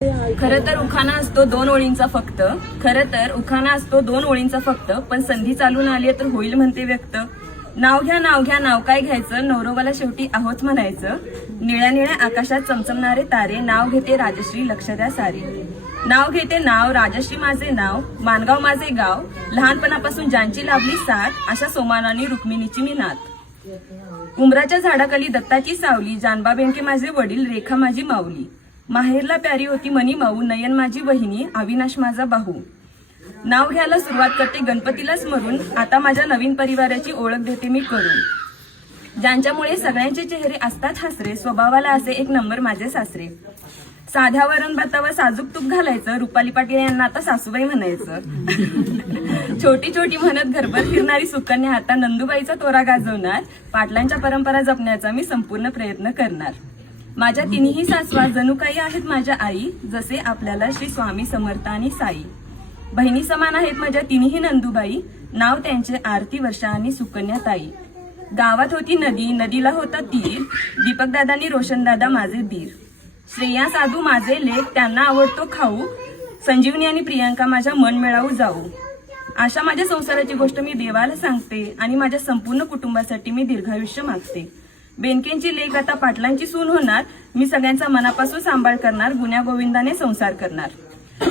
खरं तर उखाणा असतो 2 ओळींचा फक्त. खरं तर उखाणा असतो 2 ओळींचा फक्त. पण संधी चालून आली तर होईल म्हणते व्यक्त. नाव घ्या नाव घ्या नाव काय घ्यायचं, नवरोबाला शेवटी आहोत म्हणायचं. निळ्या निळ्या आकाशात चमचमणारे तारे, नाव घेते राजश्री लक्ष द्या सारे. नाव घेते नाव राजश्री माझे नाव, मानगाव माझे गाव, लहानपणापासून ज्यांची लाभली साथ, अशा सोमानानी रुक्मिणीची मी नाथ. उमराच्या झाडाखाली दत्ताची सावली, जानबा बेंके माझे वडील, रेखा माझी माऊली. माहेरला प्यारी होती मनी माऊ, नयन माझी वहिनी, अविनाश माझा बाहू. नाव घ्यायला सुरुवात करते गणपतीला स्मरून, आता माझ्या नवीन परिवाराची ओळख देते मी करून. ज्यांच्यामुळे सगळ्यांचे चेहरे असतात हसरे, स्वभावाला असे एक नंबर माझे सासरे. साध्या वरण भातावर साजूक तूप घालायचं, रुपाली पाटील यांना आता सासूबाई म्हणायचं. छोटी छोटी म्हणत घरभर फिरणारी सुकन्या आता नंदुबाईचा तोरा गाजवणार. पाटलांच्या परंपरा जपण्याचा मी संपूर्ण प्रयत्न करणार. माझ्या तिन्ही सासवा जणू काही आहेत माझ्या आई, जसे आपल्याला श्री स्वामी समर्थ आणि साई. बहिणी समान आहेत माझ्या तिन्ही नंदुबाई, नाव त्यांचे आरती वर्षा आणि सुकन्या ताई. गावात होती नदी, नदीला होता तीर, दीपकदादांनी रोशनदादा माझे दीर. श्रेया साधू माझे लेख, त्यांना आवडतो खाऊ, संजीवनी आणि प्रियांका माझ्या मन मिळावू जाऊ. अशा माझ्या संसाराची गोष्ट मी देवाला सांगते आणि माझ्या संपूर्ण कुटुंबासाठी मी दीर्घायुष्य मागते. बेनकेंची लेख आता पाटलांची सून होणार, मी सगळ्यांचा मनापासून सांभाळ करणार, गुण्या गोविंदाने संसार करणार.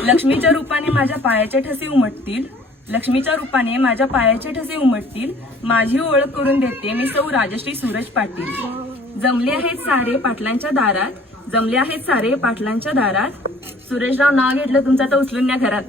लक्ष्मीच्या रूपाने माझ्या पायाचे ठसे उमटतील, लक्ष्मीच्या रूपाने माझ्या पायाचे ठसे उमटतील. माझी ओळख करून देते मी सौ राजश्री सूरज पाटील. जमले आहेत सारे पाटलांच्या दारात, जमले आहेत सारे पाटलांच्या दारात. सुरेशराव नाव घेतलं तुमचं तर उचलून न्या घरात.